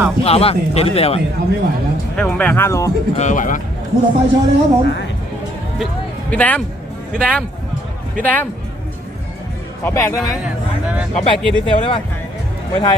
ล่ามึงเอาป่ะเจนิเซลอะเอาไม่ไหวแล้วให้ผมแบก5โลเออไหวปะคู่ต่อไปชอเลยครับผมพี่พี่แซมพี่แซมพี่แซมขอแบกได้ไหมได้ไหมขอแบกเจนิเซลได้ป่ะมวยไทย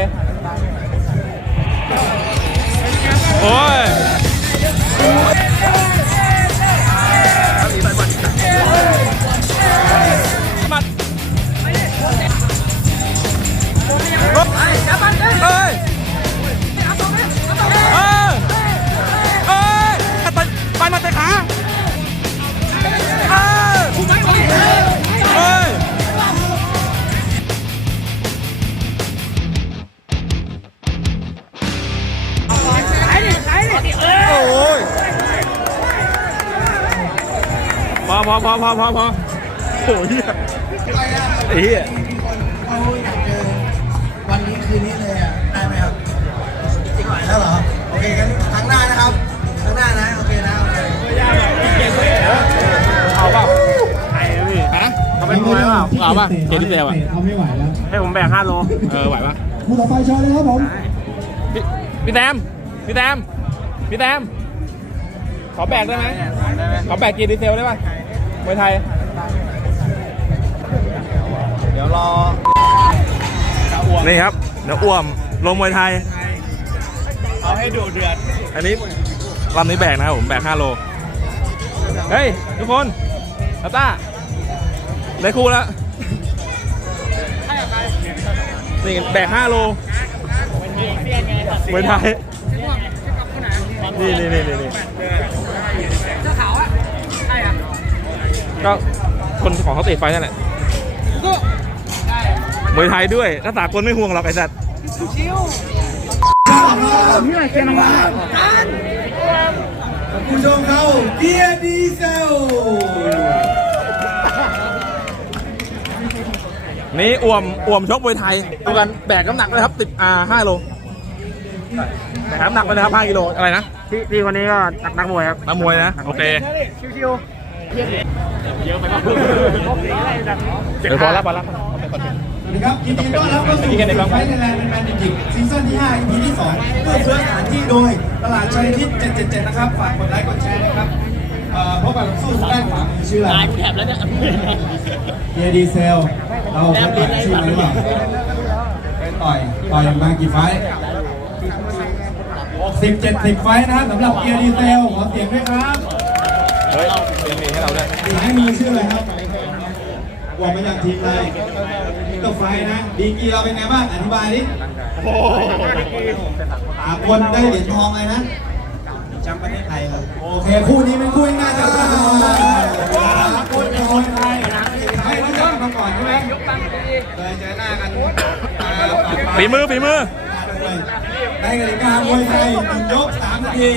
พอพอพอพอพอพอโอ้ยเหี้ยไอ้เหี้ยเขาอยากเจอวันนี้คืนนี้เลยอะได้ไหมครับจริงไหวแล้วเหรอโอเคกันครั้งหน้านะครับครั้งหน้านะโอเคนะโอเคเอาเปล่าไอ้พี่ฮะเขาเป็นมวยเปล่าเอาป่ะเจนิเซลอะเอาไม่ไหวแล้วให้ผมแบก5โลเออไหวป่ะคู่ต่อไปชอเลยครับผมพี่แซมพี่แซมพี่แซมขอแบกได้ไหมได้ขอแบกเจนิเซลได้ป่ะ มวยไทย เดี๋ยวรอนี่ครับเดี๋ยวอ้วมลงมวยไทย เอาให้ดูเดือด อันนี้ลำนี้แบกนะครับผมแบก 5 โล เฮ้ย ทุกคนตาต้าได้คู่แล้วนี่แบก 5 โลมวยไทย นี่นี่นี่นี่ ก็คนของเขาเตะไฟนั่นแหละมวยไทยด้วยถ้าสากลไม่ห่วงหรอกไอ้สัตว์ผู้ชมเขาเกียร์ดีเซล นี่อ่วมอ่วมชกมวยไทยดูกันแบกน้ำหนักเลยครับติดอ่าห้าโลแบกน้ำหนักไปเลยครับห้ากิโลอะไรนะพี่พี่คนนี้ก็นักนักมวยครับนักมวยนะ โอเคชิวๆ เยอะไปมากเดี๋ยวพอแล้วพอแล้วนะครับยินดีต้อนรับเข้าสู่ไฟท์ไทยแลนด์เป็นแมนดิกซีซั่นที่5 EP ที่2เพื่อเฟื้อสถานที่โดยตลาดชัยทิศ777 นะครับ ฝากกดไลค์กดแชร์นะครับเอ่อพบกับสู้ด้านขวามือชื่ออะไรแถบแล้วเนี่ยเฮียดีเซล เราเคยต่อยชื่อมันหรือเปล่าเคยต่อย ต่อยมากี่ไฟท์60 70ไฟท์นะครับสำหรับเกียร์ดีเซล ขอเสียงด้วยครับ เฮ้ยเรียนให้เราด้วยซ้ายมือชื่ออะไรครับบอกมาจากทีมอะไรก็ไฟท์นะ ดีกรีเราเป็นไงบ้าง อธิบายดิโอ้สากลได้เหรียญทองเลยนะแชมป์ประเทศไทยครับโอเคคู่นี้เป็นคู่ที่น่าจับตามองมากสากลกับคนไทยให้รู้จักมาก่อนใช่ไหมเคยเจอหน้ากันฝีมือฝีมือ ในกติกามวยไทยหนึ่งยกสามนาที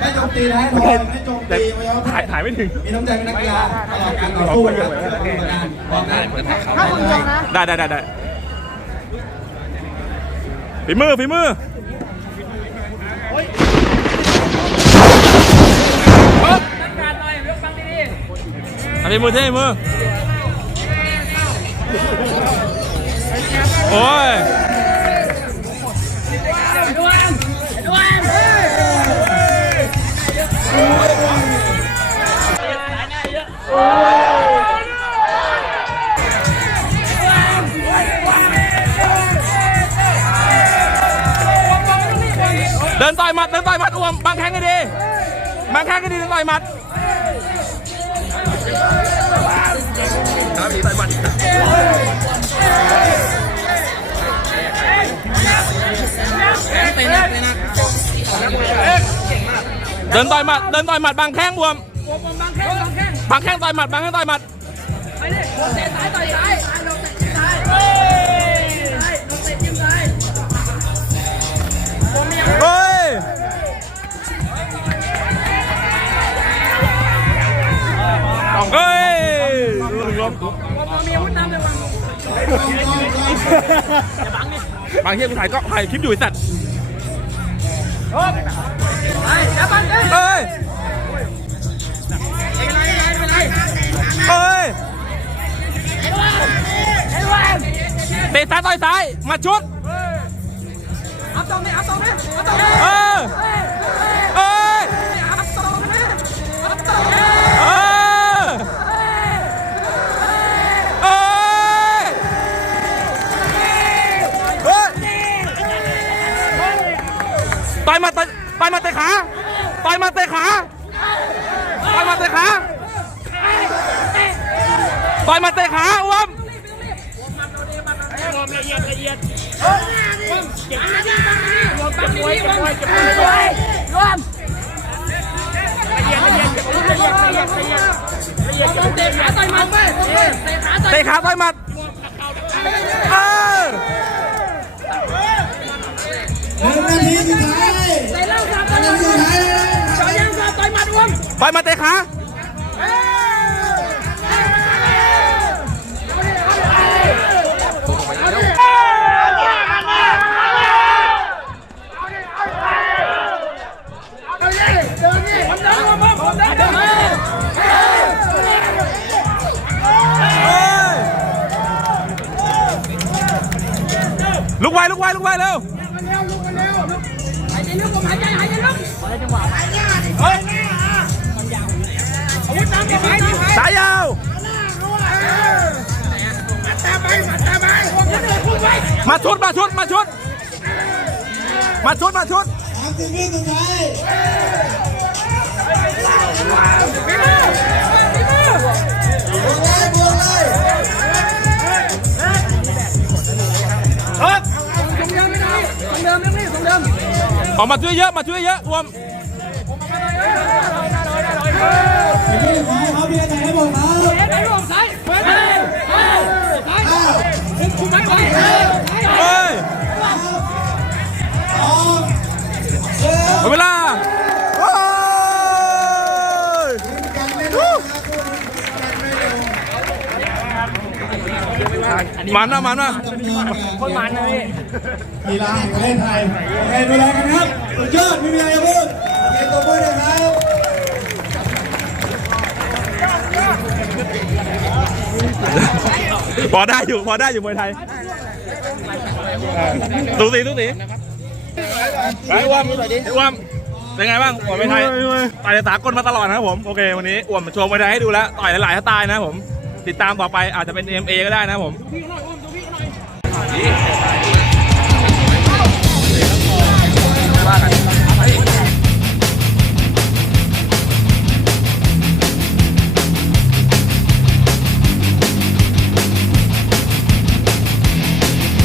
ไม่โจมตีแพ้ทองไม่โจมตีไม่ยอมถ่ายถ่ายไม่ถึง มีน้ำใจเป็นนักกีฬาตลอดการต่อสู้นะครับบอกนะถ้าคุณยอมนะได้ได้ได้ได้ฝีมือฝีมือปึ๊บอันนี้มือเท่มือโอ้ย เดินต่อยหมัด เดินต่อยหมัดอ้วมบางแข้งก็ดีบางแข้งก็ดีเดินต่อยหมัดเดินต่อยหมัด เดินต่อยหมัดบางแข้งบวมบางแข้ง ต่อยหมัดบางแข้งต่อยหมัดเฮ้ยเฮ้ยบางทีกูถ่ายก็ถ่ายคลิปอยู่ไอ้สัตว์เฮ้ยเฮ้ย เฮ้ยเตะซ้ายต่อยซ้ายมาชุดอัพตองเนี่ยอัพตองเนี่ยอัพตองเนี่อยมาต่อยมาเตะขาต่อยมาเตะขาต่อยมาเตะขา ต่อยหมาเตะขาอ้วมเตะขาต่อยหมัดเออหนึ่งนาทีสุดท้ายหนึ่งนาทีสุดท้ายเลยต่อยหมัดเตะขา ลุกไวลุกไวลุกไวเร็วสายยาวมาชุดมาชุดมาชุดมาชุดมาชุดสามสิบวิสุดท้าย ออกมาช่วยเยอะมาช่วยเยอะรวมไปที่ขวาเขาเบียร์ใจให้หมดครับอ้าวเฮ้ยส มันนะมันนะคนมันเลยกีฬาแห่งประเทศไทยโอเคดูแลกันครับสุดยอดไม่มีอะไรจะพูดโอเคตัวมือเลยครับพอได้อยู่พอได้อยู่มวยไทยตูสีตูสีไปอ้วมอ้วมเป็นไงบ้างมวยไทยต่อยสากลมาตลอดนะครับผมโอเควันนี้อ้วมโชว์มวยไทยให้ดูแล้วต่อยหลายๆสไตล์นะครับผม ติดตามต่อไปอาจจะเป็น MA ก็ได้นะครับผม